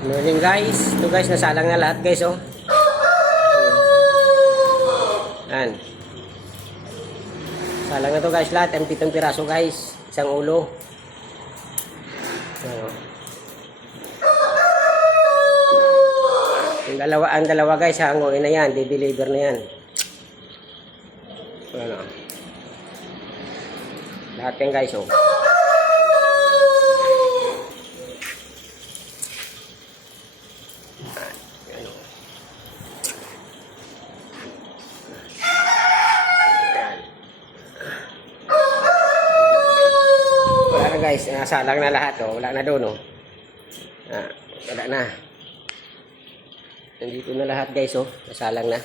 Morning guys. Ito guys, nasalang na lahat guys oh. Yan. Salang na to guys lahat. Ang 7 piraso guys. Isang ulo. Yan, oh. Ang dalawa guys, hanguin na yan. Di-deliver na yan. Yan, oh. Lahat yan guys oh. Guys, nasalang na lahat oh. Wala na doon oh. Wala na. Nandito na lahat guys oh. Nasalang na.